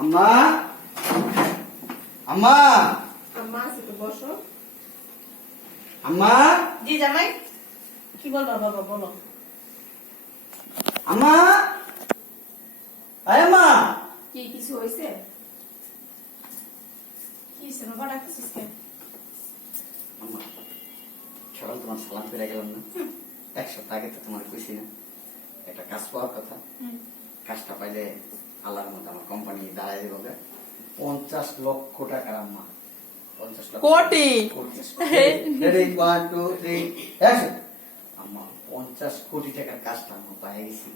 আম্মা আম্মা আম্মা আছে তো, বসো। আম্মা জি জামাই, কি বলবা বাবা, বলো। আম্মা আয় আম্মা কি কিছু হয়েছে? কি হয়েছে বাবা, ডাকতেছিস কেন? আম্মা সকাল তোমার সালাম করে গেলাম না, এক সপ্তাহ আগে তো তোমার খুশি না একটা কাজ পাওয়ার কথা। কাজটা পাইলে আল্লাহর মতো আমার কোম্পানি দাঁড়ায় দেবে 50 লক্ষ টাকার। আম্মা 50 লক্ষ কোটি। Ready 1 2 3 action. আম্মা 50 কোটি টাকার কাজটা আমরা পাই গেছি।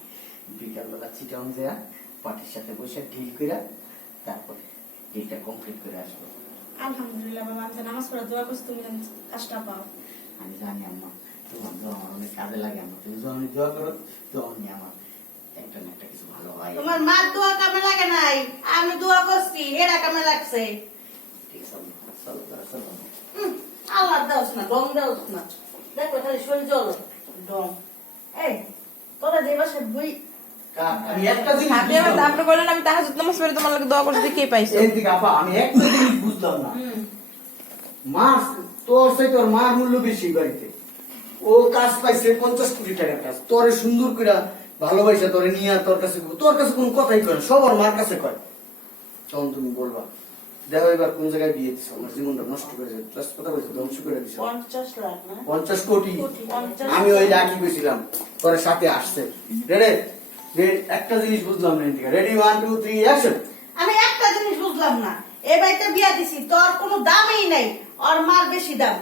বিকালবেলা চিটাং দেয়া পার্টির সাথে বসে ডিল করে তারপরে ডিলটা কমপ্লিট করে আসবো। আলহামদুলিল্লাহ বাবা, আমি নামাজ পড়ে দোয়া করছি তুমি যেন কাজটা পাও। আমি জানি আম্মা তোমার দোয়া আমার অনেক কাজে লাগে। আম্মা তুমি যখন দোয়া করো তখন আমার একটা না একটা কিছু ভালো হয়। তোমার মার দোয়া কামে লাগে নাই, আমি দোয়া করছি, এরা কামে লাগছে। ঠিক আছে আম্মা, চলো চলো। আল্লাহ দাওস না, দম দাওস না, দেখো খালি শরীর জ্বলে দম। এই তোরা যে বাসে বই আমি একটা জিনিস আপনি আমার আপনি বললেন আমি তাহাজ্জুদ নামাজ পড়ে তোমার লাগে দোয়া করতে কে পাইছো? এই দিকে আপা আমি একটা জিনিস বুঝলাম না। মাস তোর সাথে তোর মার মূল্য বেশি বাড়িতে। ও কাজ পাইছে 50 কোটি টাকার কাজ, তোরে সুন্দর করে ভালোবাসা তোরে নিয়ে তোর কাছে কোনো কথাই কয় না, সবার মার কাছে কয়। তখন তুমি বলবা দেখো এবার কোন জায়গায় বিয়ে দিছো, আমার জীবনটা নষ্ট করে দিয়েছে, প্লাস কথা বলছো ধ্বংস করে দিছো। 50 লাখ না, 50 কোটি। 50 আমি ওই রাখি গেছিলাম তোর সাথে আসছে। একটা জিনিস বুঝলাম না এদিকে। Ready 1 2 3 action. আমি একটা জিনিস বুঝলাম না, এ বাড়িতে বিয়া দিছি, তোর কোনো দামই নাই, ওর মার বেশি দাম।